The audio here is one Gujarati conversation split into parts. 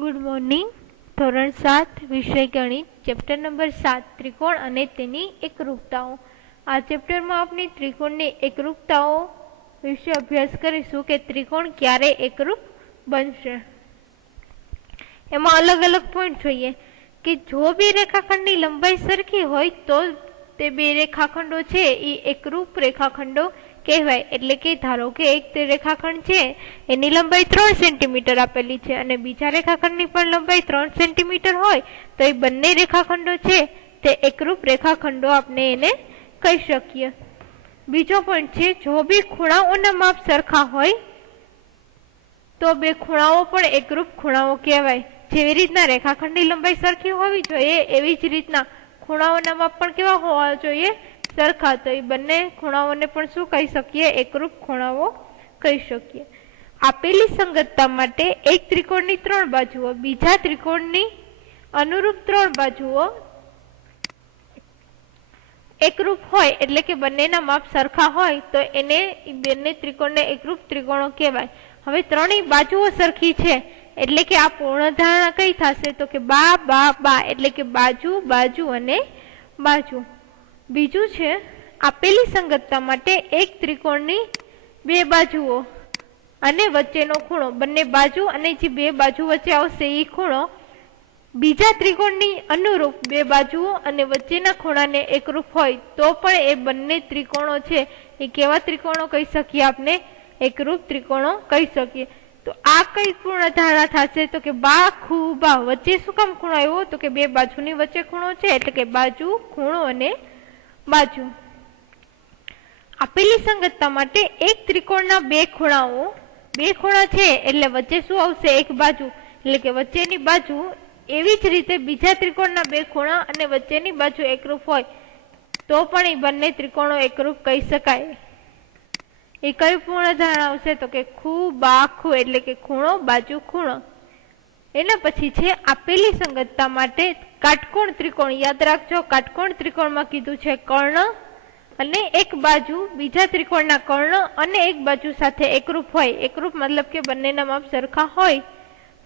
Good morning. ધોરણ 7 વિષય ગણિત, ચેપ્ટર નંબર 7 ત્રિકોણ અને તેની એકરૂપતાઓ। આ ચેપ્ટરમાં આપણે ત્રિકોણની એકરૂપતાઓ વિશે અભ્યાસ કરીશું કે ત્રિકોણ ક્યારે એકરૂપ બનશે। એમાં અલગ અલગ પોઈન્ટ જોઈએ કે જો બે રેખાખંડની લંબાઈ સરખી હોય તો તે બે રેખાખંડો છે એ એકરૂપ રેખાખંડો કહેવાય। એટલે કે ધારો કે એક રેખાખંડ છે એની લંબાઈ 3 સેન્ટીમીટર આપેલી છે અને બીજા રેખાખંડની પણ લંબાઈ 3 સેન્ટીમીટર હોય તો એ બંને રેખાખંડો છે તે એકરૂપ રેખાખંડો આપણે એને કહી શકીએ। બીજો પોઈન્ટ છે જો બે ખૂણાઓના માપ સરખા હોય તો બે ખૂણાઓ પણ એકરૂપ ખૂણાઓ કહેવાય। જેવી રીતના રેખાખંડની લંબાઈ સરખી હોવી જોઈએ એવી જ રીતના ખૂણાઓના માપ પણ કેવા હોવા જોઈએ, સરખા। તો એ બંને ખૂણાઓને પણ શું કહી શકીએ, એકરૂપ ખૂણાઓ કહી શકીએ। આપેલી સંગતતા માટે એક ત્રિકોણની 3 બાજુઓ બીજા ત્રિકોણની અનુરૂપ 3 બાજુઓ એકરૂપ હોય એટલે કે બંનેના માપ સરખા હોય તો એને બંને ત્રિકોણને એકરૂપ ત્રિકોણો કહેવાય। હવે ત્રણેય બાજુઓ સરખી છે એટલે કે આ પૂર્ણ ધારણા કઈ થશે તો કે બા બા બા એટલે કે બાજુ બાજુ અને બાજુ। બીજું છે આપેલી સંગતતા માટે એક ત્રિકોણની 2 બાજુઓ અને વચ્ચેનો ખૂણો, બંને બાજુ અને જે 2 બાજુ વચ્ચે આવશે એ ખૂણો બીજા ત્રિકોણની અનુરૂપ 2 બાજુઓ અને વચ્ચેના ખૂણાને એકરૂપ હોય તો પણ એ બંને ત્રિકોણો છે એ કેવા ત્રિકોણો કહી શકીએ, આપણે એકરૂપ ત્રિકોણો કહી શકીએ। તો આ કઈ પૂર્ણ ધારણા થશે તો કે બા ખૂ બા, વચ્ચે શું કામ ખૂણો આવ્યો તો કે 2 બાજુની વચ્ચે ખૂણો છે એટલે કે બાજુ ખૂણો અને બાજુ। આપેલી સંગતતા માટે એક ત્રિકોણના 2 ખૂણાઓ, 2 ખૂણા છે એટલે વચ્ચે શું આવશે, એક બાજુ એટલે કે વચ્ચેની બાજુ। એવી જ રીતે બીજા ત્રિકોણના 2 ખૂણા અને વચ્ચેની બાજુ એકરૂપ હોય તો પણ એ બંને ત્રિકોણો એકરૂપ કહી શકાય। એ કઈ પૂર્ણ ધારણા આવશે તો કે ખૂ બા ખૂ એટલે કે ખૂણો બાજુ ખૂણો। એના પછી છે આપેલી સંગતતા માટે કાટકોણ ત્રિકોણ। યાદ રાખજો, કાટકોણ ત્રિકોણમાં કીધું છે કર્ણ અને એક બાજુ બીજા ત્રિકોણના કર્ણ અને એક બાજુ સાથે એકરૂપ હોય। એકરૂપ મતલબ કે બંનેના માપ સરખા હોય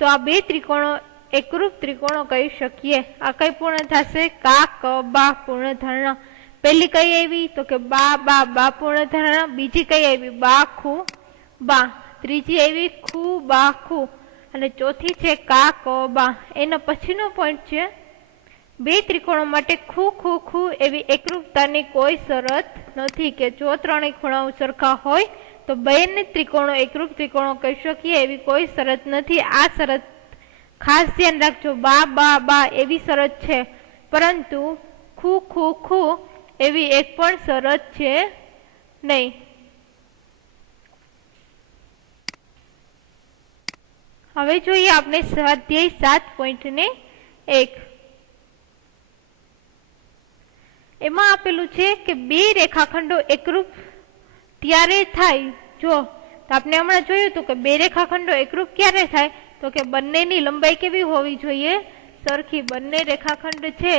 તો આ 2 ત્રિકોણો એકરૂપ ત્રિકોણો કહી શકીએ। આ કઈ પૂર્ણ થશે, કા ક બા પૂર્ણ ધારણા। પહેલી કઈ આવી તો કે બા બા બા પૂર્ણ ધારણા, બીજી કઈ આવી બા ખૂ બા, ત્રીજી આવી ખૂ બા ખૂ અને ચોથી છે કા ક બા। એનો પછીનો પોઈન્ટ છે 2 ત્રિકોણો માટે ખૂ ખૂ ખૂ એવી એકરૂપતાની કોઈ શરત નથી કે જો ત્રણેય ખૂણાઓ સરખા હોય તો બંને ત્રિકોણો એકરૂપ ત્રિકોણો કહી શકીએ એવી કોઈ શરત નથી। આ શરત ખાસ ધ્યાન રાખજો, બા બા બા એવી શરત છે પરંતુ ખૂ ખૂ ખૂ એવી એક પણ શરત છે નહીં। હવે જોઈએ આપણે સ્વાધ્યાય 7.1। એમાં આપેલું છે કે 2 રેખાખંડો એકરૂપ ત્યારે થાય જો, તો આપણે હમણાં જોયું હતું કે 2 રેખાખંડો એકરૂપ ક્યારે થાય તો કે બંનેની લંબાઈ કેવી હોવી જોઈએ, સરખી। બંને રેખાખંડ છે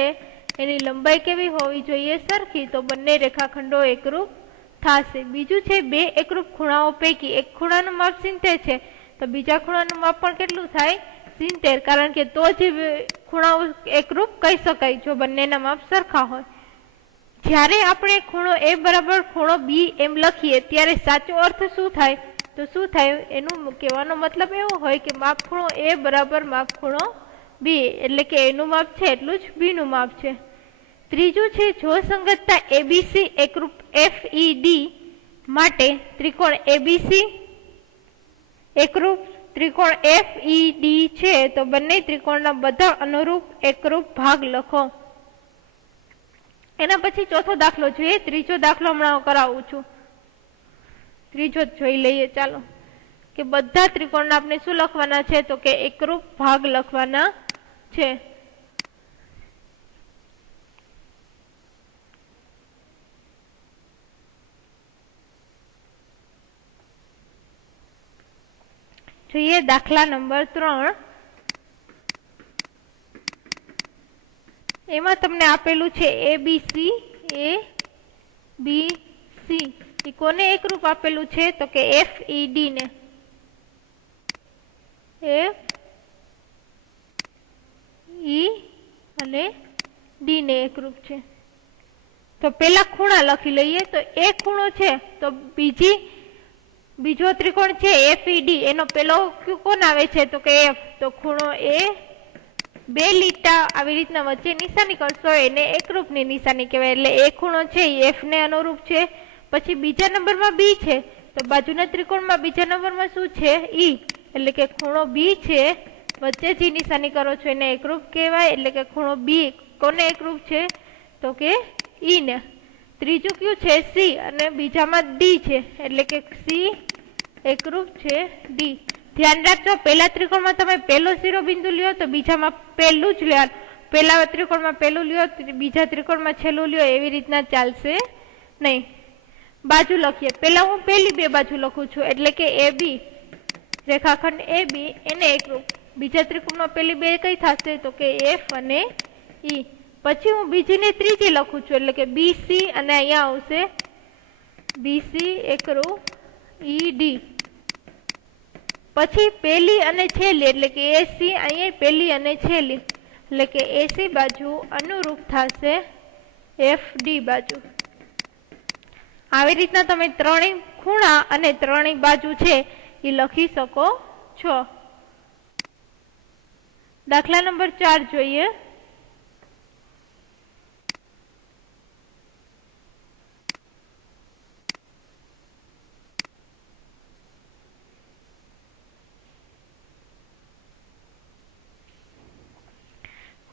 એની લંબાઈ કેવી હોવી જોઈએ, સરખી, તો બંને રેખાખંડો એકરૂપ થશે। બીજું છે 2 એકરૂપ ખૂણાઓ પૈકી એક ખૂણાનું માપ 70 છે તો બીજા ખૂણાનું માપ પણ કેટલું થાય, 70, કારણ કે તો જ ખૂણાઓ એકરૂપ કહી શકાય જો બંનેના માપ સરખા હોય। જ્યારે આપણે ખૂણો એ બરાબર ખૂણો બી એમ લખીએ ત્યારે સાચો અર્થ શું થાય તો શું થાય, એનું કહેવાનો મતલબ એવો હોય કે માપ ખૂણો એ બરાબર માપ ખૂણો બી એટલે કે એનું માપ છે એટલું જ બી નું માપ છે। ત્રીજું છે જો સંગતતા એબીસી એકરૂપ એફઈડી માટે ત્રિકોણ એબીસી એકરૂપ ત્રિકોણ એફઈડી છે તો બંને ત્રિકોણના બધા અનુરૂપ એકરૂપ ભાગ લખો। એના પછી ચોથો દાખલો જોઈએ, ત્રીજો દાખલો હમણાં કરાવું છું, ત્રીજો જ જોઈ લઈએ ચાલો, કે બધા ત્રિકોણના આપણે શું લખવાના છે તો કે એકરૂપ ભાગ લખવાના છે। જોઈએ દાખલા નંબર 3। એમાં તમને આપેલું છે એબીસી, એ બી સી, એ કોને એકરૂપ આપેલું છે તો કે એફઈડી ને, એફ અને ડી ને એકરૂપ છે। તો પેલા ખૂણા લખી લઈએ। તો એક ખૂણો છે તો બીજો ત્રિકોણ છે એફઈડી એનો પેલો કોણ આવે છે તો કે એફ। તો ખૂણો એ બે લીટા આવી રીતના વચ્ચે નિશાની કરશો એને એકરૂપની નિશાની કહેવાય। એટલે એ ખૂણો છે એ એફ ને અનુરૂપ છે। પછી બીજા નંબરમાં બી છે તો બાજુના ત્રિકોણમાં બીજા નંબરમાં શું છે ઈ। એટલે કે ખૂણો બી છે વચ્ચે જે નિશાની કરો છો એને એકરૂપ કહેવાય। એટલે કે ખૂણો બી કોને એકરૂપ છે તો કે ઈ ને। ત્રીજું કયું છે સી અને બીજામાં ડી છે એટલે કે સી એકરૂપ છે ડી। ધ્યાન રાખજો પહેલા ત્રિકોણમાં તમે પહેલો શિરોબિંદુ લ્યો તો બીજામાં પહેલું જ લ્યો। પહેલા ત્રિકોણમાં પહેલું લ્યો બીજા ત્રિકોણમાં છેલ્લું લ્યો એવી રીતના ચાલશે નહીં। બાજુ લખીએ। પહેલા હું પહેલી બે બાજુ લખું છું એટલે કે એ બી રેખાખંડ એ બી એને એકરૂપ। બીજા ત્રિકોણમાં પહેલી બે કઈ થશે તો કે એફ અને ઈ। પછી હું બીજી ને ત્રીજી લખું છું એટલે કે બીસી અને અહીંયા આવશે બીસી એકરૂપ ઈ ડી। પછી પહેલી અને છેલ્લી એટલે કે એસી અહીંયા પહેલી અને છેલ્લી એટલે કે એસી બાજુ અનુરૂપ થશે એફ ડી બાજુ। આવી રીતના તમે ત્રણેય ખૂણા અને ત્રણેય બાજુ છે એ લખી શકો છો। દાખલા નંબર 4 જોઈએ।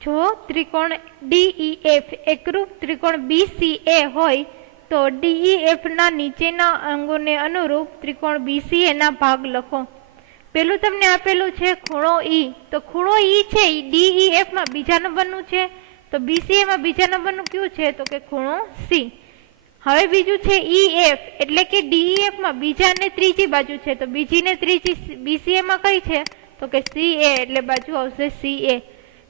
જો ત્રિકોણ DEF એકરૂપ ત્રિકોણ BCA હોય તો DEF ના નીચેના અંગોને અનુરૂપ ત્રિકોણ BCA ના ભાગ લખો। પેલું તમને આપેલું છે ખૂણો ઈ। તો ખૂણો ઈ છે એ DEF માં બીજા નંબરનું છે તો BCA માં બીજા નંબરનું કયું છે તો કે ખૂણો સી। હવે બીજું છે EF એટલે કે DEF માં બીજા ને ત્રીજી બાજુ છે તો બીજી ને ત્રીજી BCA માં કઈ છે તો કે CA એટલે બાજુ આવશે CA।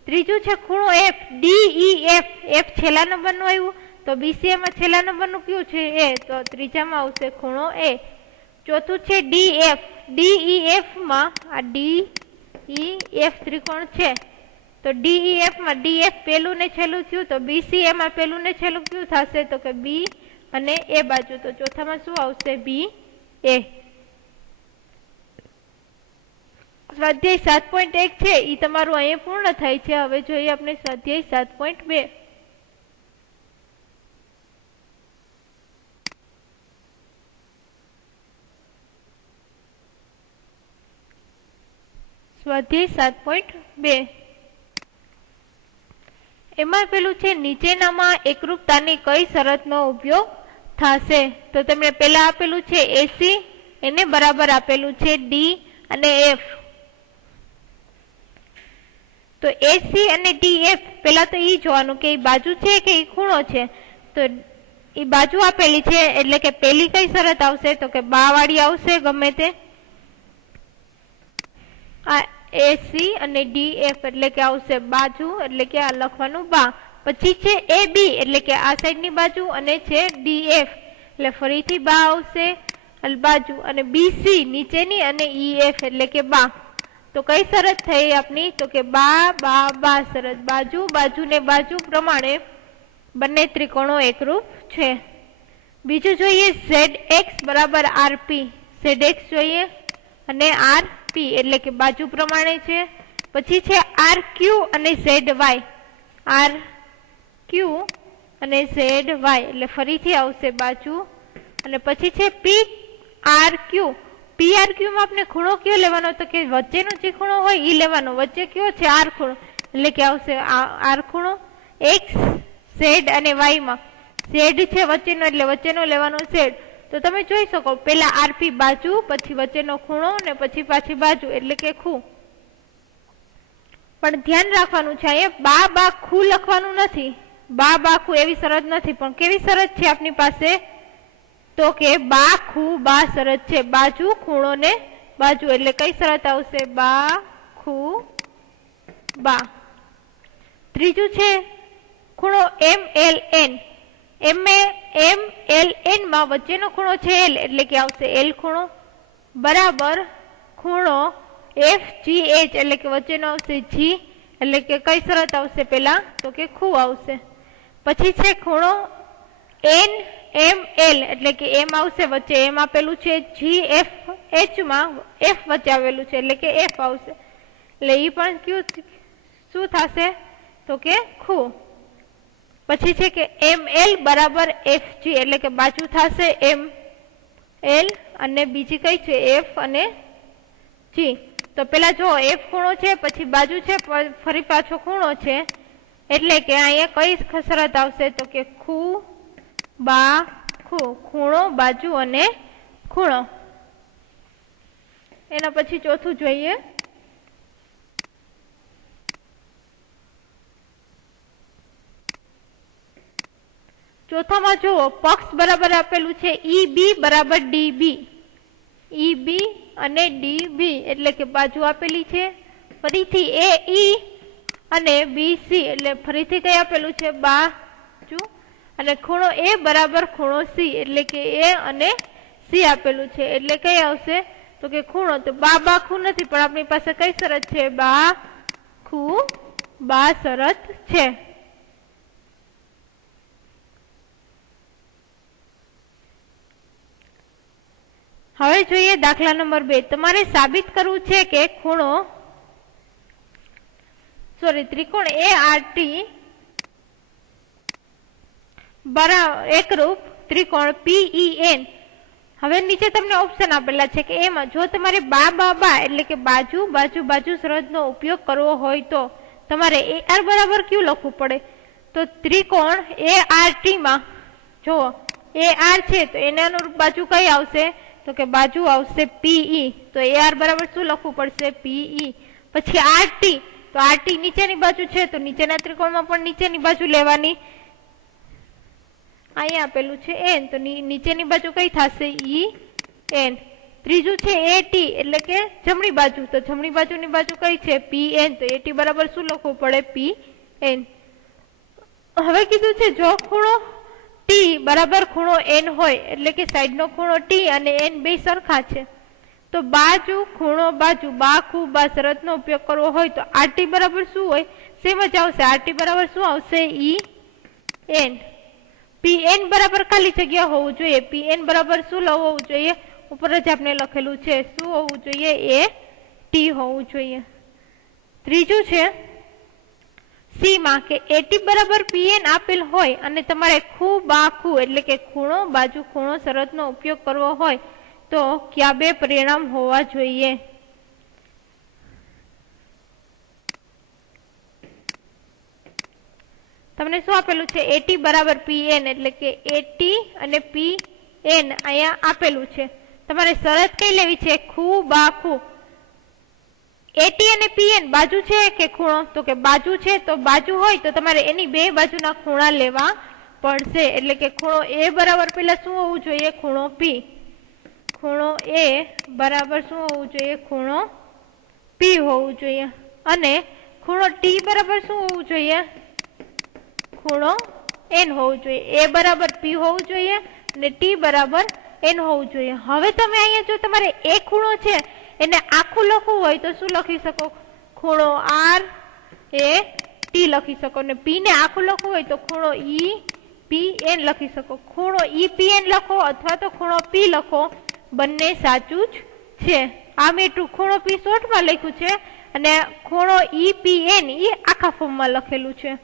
ત્રીજું છે ખૂણો F DEF F છેલ્લા નંબરનું આવ્યું તો BCA માં છેલ્લા નંબરનું કયું છે એ તો ત્રીજામાં આવશે ખૂણો A। ચોથું છે DF DEF માં આ DEF ત્રિકોણ છે તો DEF માં DF પેલું ને છેલ્લું થયું તો BCA માં પેલું ને છેલ્લું કયું થશે તો કે B અને A બાજુ તો ચોથામાં શું આવશે BA। સ્વાધ્યાય 7.1 છે એ તમારું અહીંયા પૂર્ણ થાય છે। હવે જોઈએ આપણે સ્વાધ્યાય 7.2। સ્વાધ્યાય 7.2 એમાં પેલું છે નીચેનામાં એકરૂપતાની કઈ શરતનો ઉપયોગ થશે। તો તમને પેલા આપેલું છે એસી એને બરાબર આપેલું છે ડી અને એફ। તો એસી અને ડીએફ પેલા તો ઈ જોવાનું કે ઈ બાજુ છે કે ઈ ખૂણો છે। તો ઈ બાજુ આપેલી છે એટલે કે પેલી કઈ શરત આવશે તો કે બા વાળી આવશે ગમે તે। આ એસી અને ડીએફ એટલે કે આવશે બાજુ એટલે કે આ લખવાનું બા। પછી છે એ બી એટલે કે આ સાઈડ ની બાજુ અને છે ડીએફ એટલે ફરીથી બા આવશે બાજુ અને બીસી નીચેની અને ઈએફ એટલે કે બા। તો કઈ શરત થઈ આપની તો કે બા બા બા શરત। બાજુ બાજુ ને બાજુ પ્રમાણે બંને ત્રિકોણો એકરૂપ છે। બીજું જોઈએ ZX બરાબર RP। ZX જોઈએ અને RP એટલે કે બાજુ પ્રમાણે છે। પછી છે RQ અને ZY RQ અને ZY એટલે ફરીથી આવશે બાજુ અને પછી છે PRQ PRQ માં આપણે ખૂણો કયો લેવાનો તો કે વચ્ચેનો જે ખૂણો હોય એ લેવાનો। વચ્ચે કયો છે R ખૂણો એટલે કે આવશે R ખૂણો। X Z અને Y માં Z છે વચ્ચેનો એટલે વચ્ચેનો લેવાનો Z। તો તમે જોઈ શકો પેલા RP બાજુ પછી વચ્ચેનો ખૂણો અને પછી પાછી બાજુ એટલે કે ખૂ। પણ ધ્યાન રાખવાનું છે અહીંયા બા બા ખૂ લખવાનું નથી। બા બા ખૂ એવી શરત નથી પણ કેવી શરત છે આપની પાસે તો કે બા ખૂ બા શરત છે। બાજુ ખૂણો ને બાજુ એટલે કઈ શરત આવશે બા ખૂ બા। ત્રીજું છે ખૂણો MLN MLN માં વચ્ચેનો ખૂણો છે L એટલે કે આવશે L ખૂણો બરાબર ખૂણો FGH એટલે કે વચ્ચેનો આવશે G એટલે કે કઈ શરત આવશે પેલા તો કે ખૂ આવશે। પછી છે ખૂણો એન એમ એલ એટલે કે એમ આવશે વચ્ચે, એમ આપેલું છે જી એફ એચ માં એફ વચ્ચે આવેલું છે એટલે કે એફ આવશે, એટલે ઈ પણ ક્યુ શું થશે તો કે ખૂ। પછી છે કે એમ એલ બરાબર એફ જી એટલે કે બાજુ થશે એમ એલ અને બીજી કઈ છે એફ અને જી। તો પેલા જો એફ ખૂણો છે પછી બાજુ છે ફરી પાછો ખૂણો છે એટલે કે અહીંયા કઈ શરત આવશે તો કે ખૂ બા ખૂ, ખૂણો બાજુ અને ખૂણો। એના પછી ચોથું જોઈએ, ચોથામાં જુઓ પક્ષ બરાબર આપેલું છે ઈ બી બરાબર ડી બી, ઈ બી અને ડી બી એટલે કે બાજુ આપેલી છે, ફરીથી એ ઈ અને બી સી એટલે ફરીથી કઈ આપેલું છે બાજુ, અને ખૂણો એ બરાબર ખૂણો સી એટલે કે એ અને સી આપેલું છે એટલે કઈ આવશે તો કે ખૂણો। તો બા ખૂ નથી પણ આપણી પાસે કઈ શરત છે બા ખૂ બા શરત છે। હવે જોઈએ દાખલા નંબર 2। તમારે સાબિત કરવું છે કે ત્રિકોણ એ આર ટી એકરૂપ ત્રિકોણ પીઈ એન। હવે નીચે તમને ઓપ્શન આપેલા છે કે એમાં જો તમારે બા એટલે કે બાજુ બાજુ બાજુ શરતનો ઉપયોગ કરવો હોય તો તમારે એ આર બરાબર ક્યુ લખવું પડે। તો ત્રિકોણ એ આર ટી માં જો એ આર છે તો એને અનુરૂપ બાજુ કઈ આવશે તો કે બાજુ આવશે પીઈ। તો એ આર બરાબર શું લખવું પડશે પીઈ। પછી આર ટી તો આર ટી નીચેની બાજુ છે તો નીચેના ત્રિકોણમાં પણ નીચેની બાજુ લેવાની, અહીંયા આપેલું છે એન તો નીચેની બાજુ કઈ થશે ઈ એન। ત્રીજું છે એ ટી એટલે કે જમણી બાજુ, તો જમણી બાજુની બાજુ કઈ છે પી એન તો એ ટી બરાબર શું લખવું પડે પી એન। હવે કીધું છે જો ખૂણો ટી બરાબર ખૂણો એન હોય એટલે કે સાઈડ નો ખૂણો ટી અને એન બે સરખા છે તો બાજુ ખૂણો બાજુ બા ખૂ બા શરત નો ઉપયોગ કરવો હોય તો આર ટી બરાબર શું હોય સેમ જ આવશે, આર ટી બરાબર શું આવશે ઈ એન। પી એન બરાબર ખાલી જગ્યા હોવું જોઈએ, પી એન બરાબર શું હોવું જોઈએ ઉપર જ આપણે લખેલું છે શું હોવું જોઈએ એ ટી હોવું જોઈએ। ત્રીજું છે સી માં કે એટી બરાબર પીએન આપેલ હોય અને તમારે ખૂ બા ખૂ એટલે કે ખૂણો બાજુ ખૂણો શરતનો ઉપયોગ કરવો હોય તો કયા બે પરિણામ હોવા જોઈએ। તમને શું આપેલું છે એટી બરાબર પીએન એટલે કે એટી અને પી એન અહીંયા આપેલું છે, તમારે શરત કઈ લેવી છે ખૂ બા ખૂ। એટી અને પીએન બાજુ છે કે ખૂણો તો કે બાજુ છે, તો બાજુ હોય તો તમારે એની બે બાજુના ખૂણા લેવા પડશે એટલે કે ખૂણો એ બરાબર પેલા શું હોવું જોઈએ ખૂણો પી, ખૂણો એ બરાબર શું હોવું જોઈએ ખૂણો પી હોવું જોઈએ, અને ખૂણો ટી બરાબર શું હોવું જોઈએ ખૂણો એન હોવું જોઈએ, એ બરાબર પી હોવું જોઈએ અને ટી બરાબર એન હોવું જોઈએ। હવે તમે અહીંયા જો તમારે એ ખૂણો છે એને આખું લખવું હોય તો શું લખી શકો ખૂણો આર એ ટી લખી શકો, ને પી ને આખું લખવું હોય તો ખૂણો ઈ પી એન લખી શકો। ખૂણો ઈ પી એન લખો અથવા તો ખૂણો પી લખો બંને સાચું જ છે। આ મેં ખૂણો પી શોર્ટમાં લખ્યું છે અને ખૂણો ઈ પી એન એ આખા ફોર્મમાં લખેલું છે।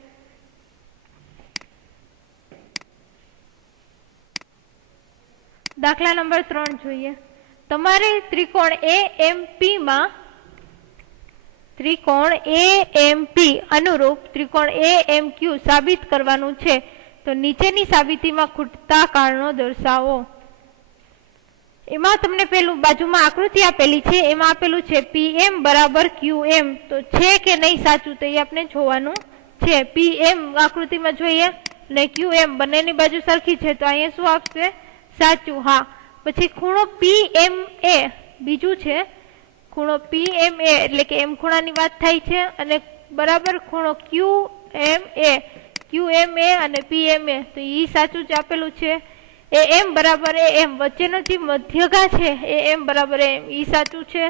દાખલા નંબર 3 જોઈએ। તમારે ત્રિકોણ એએમપી માં ત્રિકોણ એએમપી અનુરૂપ ત્રિકોણ એએમક્યુ સાબિત કરવાનું છે તો નીચેની સાબિતીમાં ખૂટતા કારણો દર્શાવો। એમાં તમને પેલું બાજુમાં આકૃતિ આપેલી છે એમાં આપેલું છે પીએમ બરાબર ક્યુએમ, તો છે કે નહીં સાચું તો એ આપણે જોવાનું છે। પીએમ આકૃતિમાં જોઈએ ને ક્યુએમ બંનેની બાજુ સરખી છે તો અહીંયા શું આપશે સાચું હા। પછી ખૂણો પીએમ એ બીજું છે ખૂણો પીએમ એ એટલે કે એમ ખૂણાની વાત થાય છે અને બરાબર ખૂણો ક્યુએમ એ અને પીએમ એ તો એ સાચું જ આપેલું છે। એ એમ બરાબર એ એમ વચ્ચેનો જે મધ્યગા છે એ એમ બરાબર એમ ઈ સાચું છે।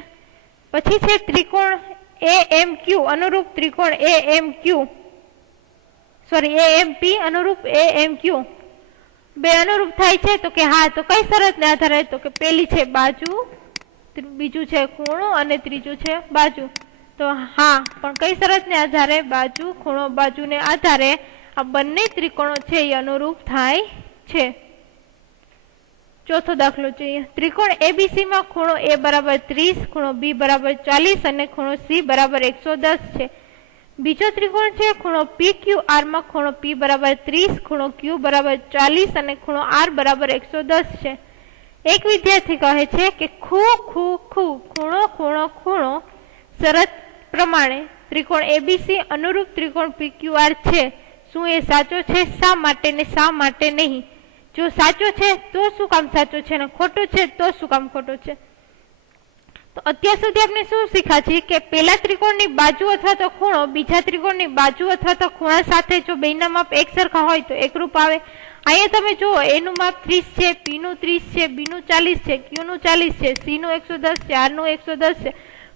પછી છે ત્રિકોણ AMQ અનુરૂપ ત્રિકોણ AMP અનુરૂપ AMQ બે અનુરૂપ થાય છે? તો કે હા. તો કઈ શરતને આધારે? તો કે પેલી છે બાજુ, બીજું છે ખૂણો અને ત્રીજું છે બાજુ. તો હા, પણ કઈ શરતને આધારે? બાજુ, ખૂણો, બાજુને આધારે આ બંને ત્રિકોણો છે એ અનુરૂપ થાય છે. ચોથો દાખલો જોઈએ. ત્રિકોણ ABC માં ખૂણો A બરાબર 30, ખૂણો B બરાબર 40 અને ખૂણો C બરાબર 110 છે. બીજો ત્રિકોણ છે ખૂણો PQR માં ખૂણો P બરાબર 30, ખૂણો Q બરાબર 40 અને ખૂણો R બરાબર 110 છે. એક વિદ્યાર્થી કહે છે કે ખૂણો શરત પ્રમાણે ત્રિકોણ ABC અનુરૂપ ત્રિકોણ PQR છે. શું એ સાચો છે? શા માટે ને શા માટે નહીં? જો સાચો છે તો શું કામ સાચો છે, અને ખોટો છે તો શું કામ ખોટો છે? તો અત્યાર સુધી આપણે શું શીખ્યા છીએ કે પેલા ત્રિકોણની બાજુ અથવા તો ખૂણો બીજા ત્રિકોણની બાજુ અથવા તો ખૂણા સાથે જો બેના માપ એક સરખા હોય તો એકરૂપ આવે. અહીંયા તમે જુઓ, A નું માપ 30 છે, P નું 30 છે, B નું 40 છે, Q નું 40 છે, C નું 110 છે, R નું 110 છે.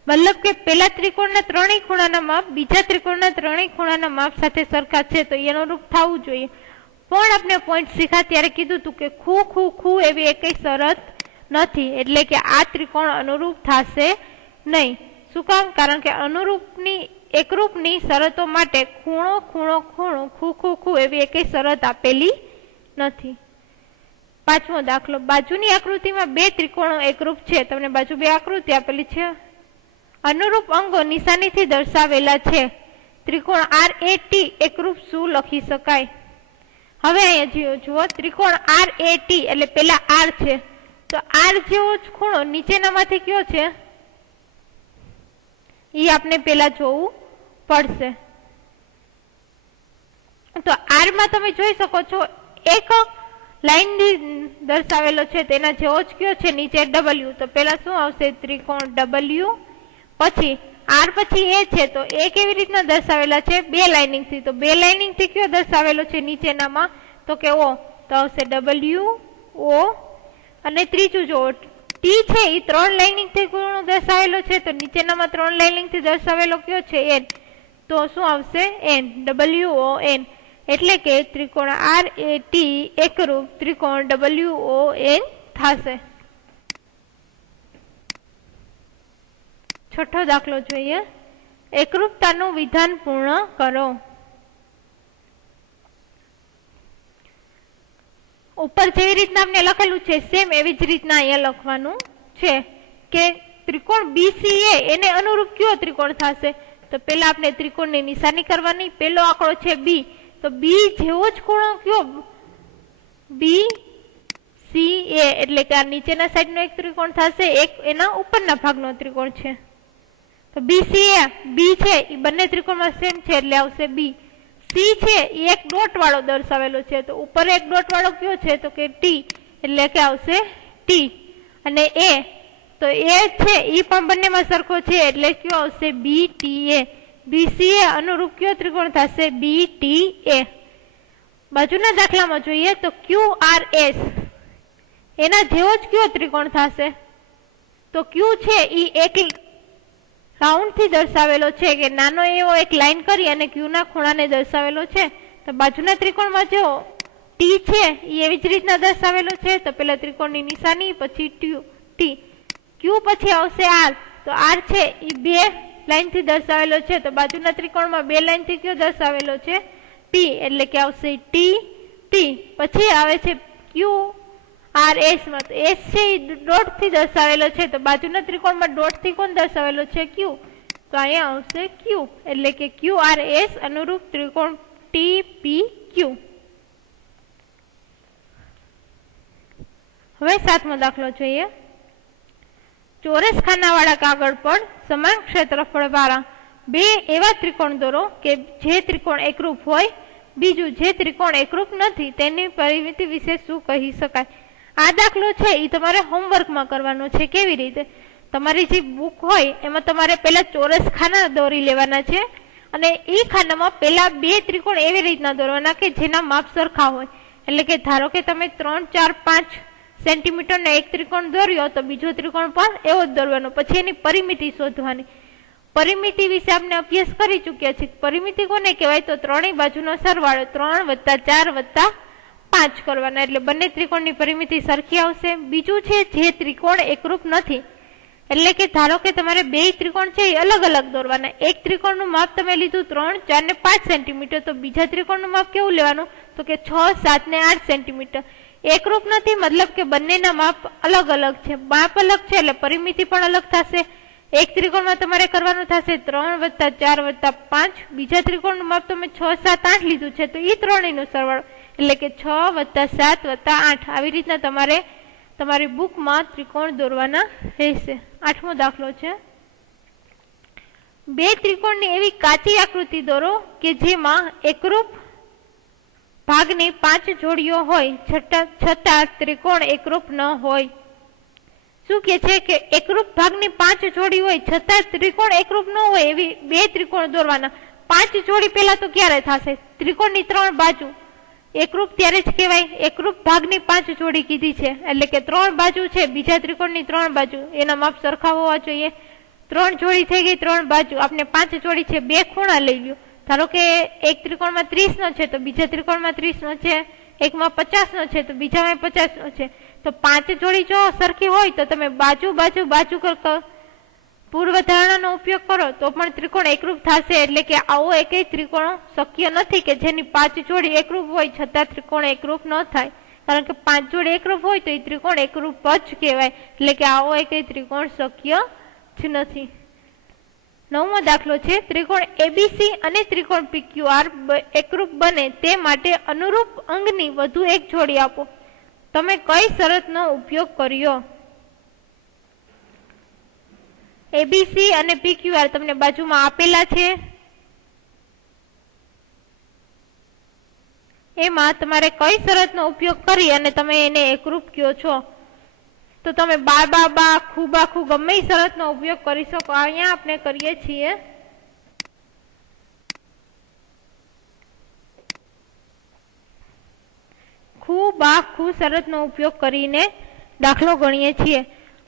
મતલબ કે પેલા ત્રિકોણના ત્રણેય ખૂણાના માપ બીજા ત્રિકોણના ત્રણેય ખૂણાના માપ સાથે સરખા છે, તો એનું રૂપ થવું જોઈએ. પણ આપણે પોઈન્ટ શીખ્યા ત્યારે કીધું હતું કે ખૂ એવી એકઈ શરત નથી, એટલે કે આ ત્રિકોણ અનુરૂપ થશે નહીં. શું કામ? કારણ કે અનુરૂપની એકરૂપની શરતો માટે ખૂણો ખૂ એવી એકઈ શરત આપેલી નથી. પાંચમો દાખલો. બાજુની આકૃતિમાં બે ત્રિકોણો એકરૂપ છે. તમને બાજુ બે આકૃતિ આપેલી છે. અનુરૂપ અંગો નિશાનીથી દર્શાવેલા છે. ત્રિકોણ RAT એકરૂપ શું લખી શકાય? હવે અહીંયા જુઓ, ત્રિકોણ RAT એટલે પેલા R છે, તો R જેવો જ ખૂણો નીચેનામાંથી કયો છે એ આપણે પેલા જોવું પડશે. તો R માં તમે જોઈ શકો છો એક લાઈન દર્શાવેલો છે, તેના જેવો જ કયો છે નીચે W. તો પેલા શું આવશે? ત્રિકોણ W, પછી R પછી A છે, તો A કેવી રીતના દર્શાવેલા છે? બે લાઇનિંગ થી. તો બે લાઇનિંગ થી કયો દર્શાવેલો છે નીચેનામાં? તો કે O. તો આવશે W O. અને ત્રીજું જો T છે એ ત્રણ લાઇનિંગ થી ખૂણો દર્શાવેલો છે, તો નીચેનામાં ત્રણ લાઇનિંગ થી દર્શાવેલો કયો છે? N. તો શું આવશે? N. WON. એટલે કે ત્રિકોણ RAT એકરૂપ ત્રિકોણ WON થશે. છઠ્ઠો દાખલો જોઈએ. એકરૂપતાનું વિધાન પૂર્ણ કરો. ઉપર જેવી રીતના આપણે લખેલું છે સેમ એવી જ રીતના અહીંયા લખવાનું છે કે ત્રિકોણ BCA એને અનુરૂપ કયો ત્રિકોણ થશે? તો પેલા આપણે ત્રિકોણની નિશાની કરવાની. પેલો આંકડો છે B, તો B જેવો જ ખૂણો કયો? BCA એટલે કે આ નીચેના સાઈડનો એક ત્રિકોણ થશે, એક એના ઉપરના ભાગનો ત્રિકોણ છે. તો BCA B છે એ બંને ત્રિકોણમાં સેમ છે એટલે આવશે B. C છે એ એક ડોટ વાળો દર્શાવેલો છે, તો ઉપર એક ડોટ વાળો કયો છે? તો કે T, એટલે કે આવશે T. અને A, તો A છે એ પણ બંનેમાં સરખો છે એટલે કયો આવશે? BTA. BCA અનુરૂપ કયો ત્રિકોણ થશે? BTA. બાજુના દાખલામાં જોઈએ તો QRS એના જેવો જ કયો ત્રિકોણ થશે? તો Q છે એ એક રાઉન્ડ થી દર્શાવેલો છે કે નાનો એવો એક લાઈન કરી અને Q ના ખૂણાને દર્શાવેલો છે. તો બાજુના ત્રિકોણમાં જો T છે એ એવી જ રીતના દર્શાવેલો છે, તો પેલા ત્રિકોણની નિશાની પછી T. Q પછી આવશે R, તો R છે એ બે લાઈન થી દર્શાવેલો છે, તો બાજુના ત્રિકોણમાં બે લાઈન થી કયો દર્શાવેલો છે? P, એટલે કે આવશે T. પછી આવે છે QRS માં, તો S છે એ ડોટ થી દર્શાવેલો છે, તો બાજુના ત્રિકોણમાં ડોટ થી કોણ દર્શાવેલો છે? Q. તો અહીંયા આવશે Q, એટલે કે QRS અનુરૂપ ત્રિકોણ TPQ. હવે સાતમો દાખલો જોઈએ. ચોરસ ખાનાવાળા કાગળ પર સમાન ક્ષેત્રફળ વાળા બે એવા ત્રિકોણ દોરો કે જે ત્રિકોણ એકરૂપ હોય, બીજું જે ત્રિકોણ એકરૂપ નથી તેની પરિમિતિ વિશે શું કહી શકાય? આ દાખલો છે એ તમારે હોમવર્કમાં કરવાનો છે. કેવી રીતે? તમારી જે બુક હોય એમાં તમારે પેલા ચોરસ ખાના દોરી લેવાના છે અને એ ખાનામાં પેલા બે ત્રિકોણ એવી રીતના દોરવાના કે જેના માપ સરખા હોય. એટલે કે ધારો કે તમે 3, 4, 5 સેન્ટીમીટરનો એક ત્રિકોણ દોર્યો તો બીજો ત્રિકોણ પણ એવો જ દોરવાનો, પછી એની પરિમિતિ શોધવાની. પરિમિતિ વિશે આપણે અભ્યાસ કરી ચુક્યા છીએ। પરિમિતિ કોને કહેવાય? તો ત્રણેય બાજુનો સરવાળો 3 + 4 + 5 કરવાના, એટલે બંને ત્રિકોણની પરિમિતિ સરખી આવશે। બીજું છે જે ત્રિકોણ એકરૂપ નથી, એટલે કે ધારો કે તમારે બે ત્રિકોણ છે એ અલગ અલગ દોરવાના। એક ત્રિકોણનું માપ તમે લીધું 3, 4 ને 5 સેન્ટીમીટર, તો બીજા ત્રિકોણનું માપ કેવું લેવાનું? તો કે 6, 7 ને 8 સેન્ટીમીટર। એકરૂપ નથી મતલબ કે બંનેના માપ અલગ અલગ છે, માપ અલગ છે એટલે પરિમિતિ પણ અલગ થશે। એક ત્રિકોણમાં તમારે કરવાનું થશે 3 + 4 + 5, બીજા ત્રિકોણનું માપ તમે 6, 7, 8 લીધું છે, તો એ ત્રણેયનો સરવાળો એટલે કે 6 + 7 + 8। આવી રીતના તમારે તમારી બુકમાં ત્રિકોણ દોરવાના રહેશે। 8મો દાખલો છે, બે ત્રિકોણની એવી કાચી આકૃતિ દોરો કે જેમાં એકરૂપ ભાગની 5 જોડીઓ હોય છતાં ત્રિકોણ એકરૂપ ન હોય। શું કે છે કે એકરૂપ ભાગની 5 જોડી હોય છતાં ત્રિકોણ એકરૂપ ન હોય એવી બે ત્રિકોણ દોરવાના। 5 જોડી પેલા તો ક્યારે થશે? ત્રિકોણની 3 બાજુ એકરૂપ ત્યારે જ કહેવાય। એકરૂપ ભાગની 5 જોડી કીધી છે એટલે કે 3 બાજુ છે બીજા ત્રિકોણની 3 બાજુ, એના માપ સરખા હોવા જોઈએ। 3 જોડી થઈ ગઈ 3 બાજુ, આપણે 5 જોડી છે, બે ખૂણા લઈ લ્યો। ધારો કે એક ત્રિકોણમાં 30 નો છે તો બીજા ત્રિકોણમાં 30 નો છે, એકમાં 50 નો છે તો બીજામાં 50 નો છે, તો 5 જોડી જો સરખી હોય તો તમે બાજુ બાજુ બાજુ પૂર્વ ધારણાનો ઉપયોગ કરો તો પણ ત્રિકોણ એકરૂપ થશે। એટલે કે આવો એકેય ત્રિકોણ શક્ય નથી કે જેની 5 જોડી એકરૂપ હોય છતાં ત્રિકોણ એકરૂપ ન થાય, કારણ કે 5 જોડી એકરૂપ હોય તો એ ત્રિકોણ એકરૂપ જ કહેવાય। એટલે કે આવો એકેય ત્રિકોણ શક્ય જ નથી। 9મો દાખલો છે, ત્રિકોણ એબીસી અને ત્રિકોણ પીક્યુઆર એકરૂપ બને તે માટે અનુરૂપ અંગની વધુ એક જોડી આપો। તમે કઈ શરતનો ઉપયોગ કર્યો? એબીસી અને પીક્યુઆર તમને બાજુમાં આપેલા છે, એમાં તમારે કઈ શરતનો ઉપયોગ કરી અને તમે એને એકરૂપ કયો છો? તો તમે બા ખૂબ ગમે એ શરતનો ઉપયોગ કરી શકો। અહીંયા આપણે કરીએ છીએ ખૂબ શરતનો ઉપયોગ કરીને દાખલો ગણીએ છીએ।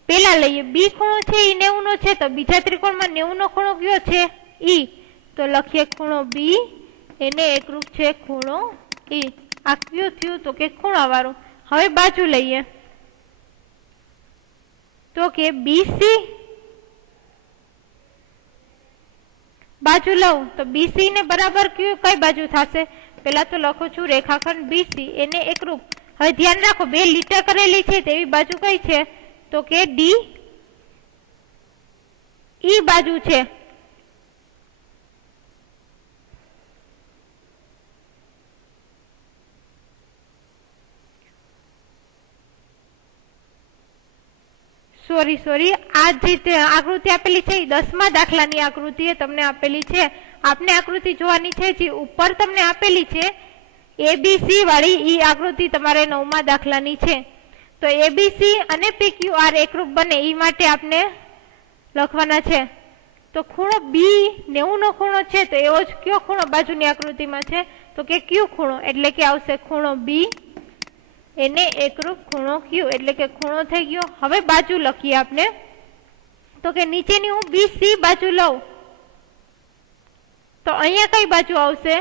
પેલા લઈએ, બી ખૂણો છે એ 90 નો છે તો બીજા ત્રિકોણમાં 90 નો ખૂણો કયો છે? ઈ, તો લખીએ ખૂણો બી એને એકરૂપ છે ખૂણો ઈ। આ કયું થયું? તો કે ખૂણા વાળું। હવે બાજુ લઈએ તો કે બીસી, બાજુ લઉં તો બીસી ને બરાબર કઈ બાજુ થશે? પેલા તો લખું છું રેખાખંડ બીસી એને એકરૂપ। હવે ધ્યાન રાખો બે લીટા કરેલી છે તેવી બાજુ કઈ છે? તો કે ડી ઈ બાજુ છે। સોરી આ જે આકૃતિ આપેલી છે એ 10મા દાખલાની આકૃતિ તમને આપેલી છે। આપને આકૃતિ જોવાની છે જે ઉપર તમને આપેલી છે એબીસી વાળી, ઈ આકૃતિ તમારે 9મા દાખલાની છે। તો એબીસી અને પીક્યુઆર એકરૂપ બને એ માટે આપણે લખવાના છે। તો ખૂણો બી 90 નો ખૂણો છે તો એવો જ કયો ખૂણો બાજુની આકૃતિમાં છે? તો કે ક્યુ ખૂણો, એટલે કે આવશે ખૂણો બી એને એકરૂપ ખૂણો ક્યુ, એટલે કે ખૂણો થઈ ગયો। હવે બાજુ લખીએ આપણે તો કે નીચેની હું બીસી બાજુ લઉં તો અહીંયા કઈ બાજુ આવશે?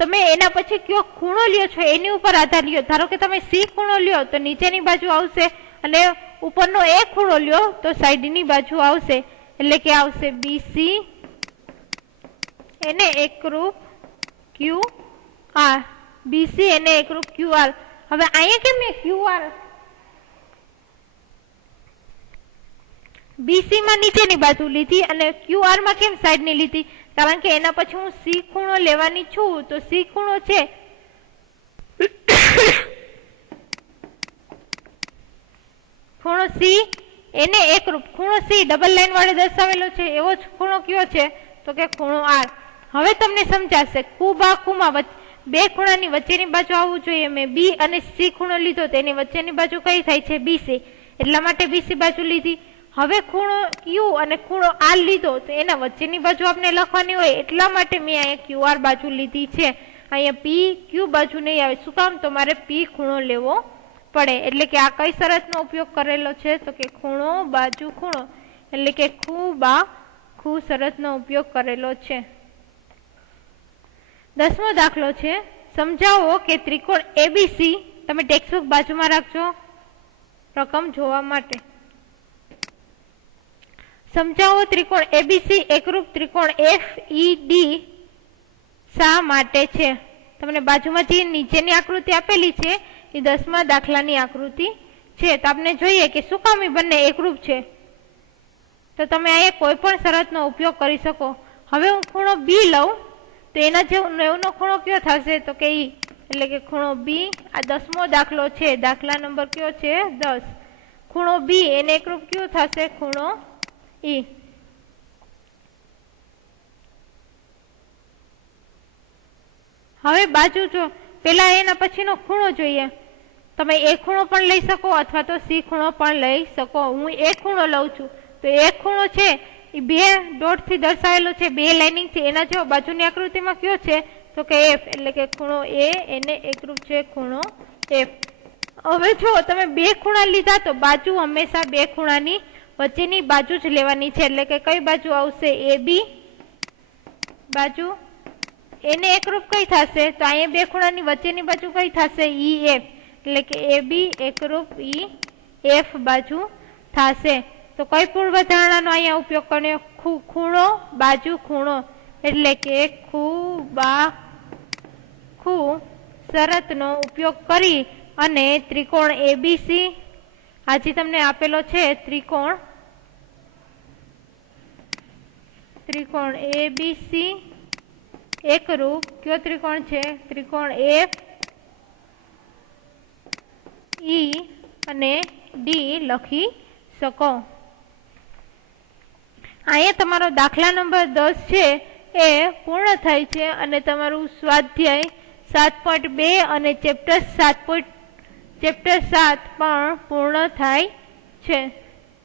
તમે એના પછી કયો ખૂણો લ્યો છો એની ઉપર આધાર લ્યો। ધારો કે તમે સી ખૂણો લ્યો તો નીચેની બાજુ આવશે અને ઉપરનો એ ખૂણો લ્યો તો સાઈડની બાજુ આવશે, એટલે કે આવશે બીસી એને એકરૂપ ક્યુ આર। બીસી એને એકરૂપ ક્યુઆર। હવે અહીંયા કેમ મેં ક્યુઆર બીસી માં નીચેની બાજુ લીધી અને ક્યુઆર માં કેમ સાઈડની લીધી? કારણ કે એના પછી હું સી ખૂણો લેવાની છું તો સી ખૂણો છે ખૂણો સી એને એકરૂપ, ખૂણો સી ડબલ લાઈન વાળે દર્શાવેલો છે એવો જ ખૂણો કયો છે? તો કે ખૂણો આર। હવે તમને સમજાશે ખૂમાં બે ખૂણાની વચ્ચેની બાજુ આવવું જોઈએ। મેં બી અને સી ખૂણો લીધો તો એની વચ્ચેની બાજુ કઈ થાય છે? બીસી, એટલા માટે બીસી બાજુ લીધી। હવે ખૂણો ક્યુ અને ખૂણો આર લીધો તો એના વચ્ચેની બાજુ આપણે લખવાની હોય એટલા માટે મેં અહીંયા ક્યુઆર બાજુ લીધી છે। અહીંયા પી ક્યુ બાજુ નહીં આવે, શું કામ? તો મારે પી ખૂણો લેવો પડે। એટલે કે આ કઈ શરતનો ઉપયોગ કરેલો છે? તો કે ખૂણો બાજુ ખૂણો, એટલે કે ખૂબા આખું શરતનો ઉપયોગ કરેલો છે। 10મો દાખલો છે, સમજાવો કે ત્રિકોણ એબીસી, તમે ટેક્સ્ટબુક બાજુમાં રાખજો રકમ જોવા માટે। સમજાવો ત્રિકોણ એબીસી એકરૂપ ત્રિકોણ એફઈડી શા માટે છે। તમને બાજુમાં જે નીચેની આકૃતિ આપેલી છે એ 10મા દાખલાની આકૃતિ છે। તો આપણે જોઈએ કે શું કામ એ બંને એકરૂપ છે। તો તમે અહીંયા કોઈ પણ શરતનો ઉપયોગ કરી શકો। હવે હું ખૂણો બી લઉં તો એના જેવો નેવનો ખૂણો કયો થશે તો કે ઈ, એટલે કે ખૂણો બી, આ 10મો દાખલો છે, દાખલા નંબર કયો છે 10। ખૂણો બી એને એકરૂપ કયો થશે, ખૂણો ઈ। હવે બાજુ જો પેલા એના પછીનો ખૂણો જોઈએ। તમે એ ખૂણો પણ લઈ શકો અથવા તો સી ખૂણો પણ લઈ શકો। હું એક ખૂણો લઉં છું તો એક ખૂણો છે એ બે ડોટ થી દર્શાવેલો છે, બે લાઇનિંગ થી, એના જેવો બાજુની આકૃતિમાં કયો છે તો કે એફ, એટલે કે ખૂણો એ એને એકરૂપ છે ખૂણો એફ। હવે જો તમે બે ખૂણા લીધા તો બાજુ હંમેશા બે ખૂણાની વચ્ચેની બાજુ જ લેવાની છે, એટલે કે કઈ બાજુ આવશે, એ બી બાજુ, એને એકરૂપ કઈ થશે તો અહીંયા બે ખૂણાની વચ્ચેની બાજુ કઈ થશે, ઈ એફ, એટલે કે એ બી એકરૂપ ઈ એફ બાજુ થશે। તો કઈ પૂર્વ ધારણાનો અહીંયા ઉપયોગ કર્યો, ખૂણો બાજુ ખૂણો, એટલે કે ખૂ શરતનો ઉપયોગ કરી અને ત્રિકોણ એબીસી, આજે તમને આપેલો છે ત્રિકોણ એબીસી એકરૂપ કયો ત્રિકોણ છે, ત્રિકોણ એફ ઈ અને ડી લખી શકો। અહીંયા તમારો દાખલા નંબર 10 છે એ પૂર્ણ થાય છે અને તમારું સ્વાધ્યાય 7.2 અને ચેપ્ટર 7 પણ પૂર્ણ થાય છે।